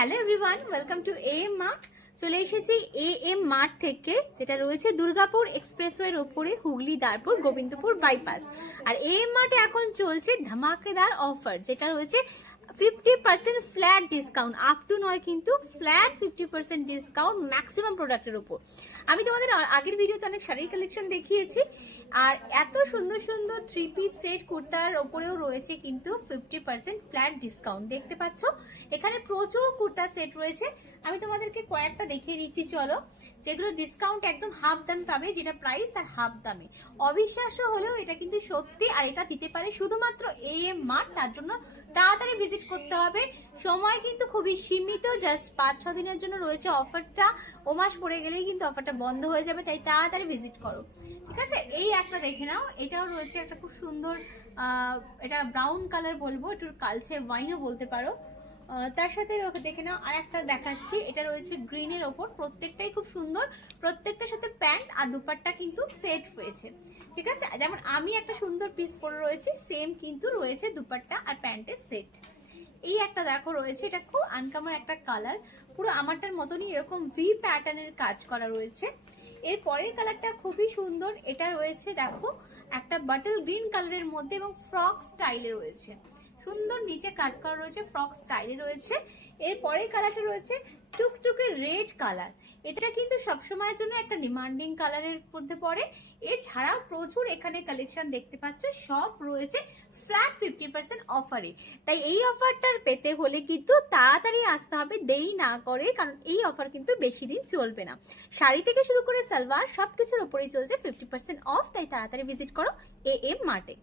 Hello everyone, welcome to am mart. চলে এসেছি am mart থেকে, যেটা রয়েছে দুর্গাপুর এক্সপ্রেসওয়ের ওপরে, হুগলি দারপুর গোবিন্দপুর বাইপাস। আর এএম মার্টে এখন চলছে ধামাকেদার অফার, যেটা রয়েছে 50% ফ্ল্যাট ডিসকাউন্ট, আপ টু নয় কিন্তু ফ্ল্যাট 50% ডিসকাউন্ট ম্যাক্সিমাম প্রোডাক্টের উপর। আমি তোমাদের আগের ভিডিওতে অনেক শাড়ির কালেকশন দেখিয়েছি, আর এত সুন্দর সুন্দর 3 পিস সেট কুর্তার ওপরেও রয়েছে কিন্তু 50% ফ্ল্যাট ডিসকাউন্ট। দেখতে পাচ্ছ এখানে প্রচুর কুর্তা সেট রয়েছে। আমি তোমাদেরকে কয়েকটা দেখিয়ে দিচ্ছি, চলো, যেগুলো ডিসকাউন্ট একদম হাফ দাম পাবে, যেটা প্রাইস তার হাফ দামে। অবিশ্বাস্য হলেও এটা কিন্তু সত্যি, আর এটা দিতে পারে শুধুমাত্র এএম মার্ট। তার জন্য তাড়াতাড়ি ভিজিট করতে হবে, সময় কিন্তু খুবই সীমিত, জাস্ট 5-6 দিনের জন্য রয়েছে অফারটা। ও মাস পড়ে গেলেই কিন্তু অফারটা বন্ধ হয়ে যাবে, তাই তাড়াতাড়ি ভিজিট করো, ঠিক আছে? এই একটা দেখে নাও, এটাও রয়েছে একটা খুব সুন্দর, এটা ব্রাউন কালার বলবো, একটু কালচে ওয়াইনও বলতে পারো। তার সাথে দেখে নাও আর একটা দেখাচ্ছি, এটা রয়েছে গ্রিনের ওপর, প্রত্যেকটাই খুব সুন্দর, প্রত্যেকটার সাথে প্যান্ট আর দুপাট্টা কিন্তু সেট রয়েছে, ঠিক আছে? যেমন আমি একটা সুন্দর পিস পরে রয়েছি, সেম কিন্তু রয়েছে দুপাট্টা আর প্যান্টের সেট। এই একটা দেখো রয়েছে, এটা খুব আনকমন একটা কালার, পুরো আমারটার মতনই এরকম ভি প্যাটার্নের কাজ করা রয়েছে। এর পরের কালারটা খুবই সুন্দর, এটা রয়েছে দেখো একটা বাটল গ্রিন কালারের মধ্যে এবং ফ্রক স্টাইলে রয়েছে, সুন্দর নিচে কাজ করা রয়েছে, ফ্রক স্টাইলে রয়েছে। এর পরের কালারটা রয়েছে টুকটুকে রেড কালার, এটা কিন্তু সবসময়ের জন্য একটা ডিমান্ডিং কালারের মধ্যে পড়ে। এছাড়াও প্রচুর এখানে কালেকশন দেখতে পাচ্ছ, সব রয়েছে ফ্ল্যাট 50% অফারে। তাই এই অফারটার পেতে হলে কিন্তু তাড়াতাড়ি আসতে হবে, দেরি না করে, কারণ এই অফার কিন্তু বেশি দিন চলবে না। শাড়ি থেকে শুরু করে সালোয়ার সবকিছুর উপরেই চলছে 50% অফ, তাই তাড়াতাড়ি ভিজিট করো এএম মার্টে।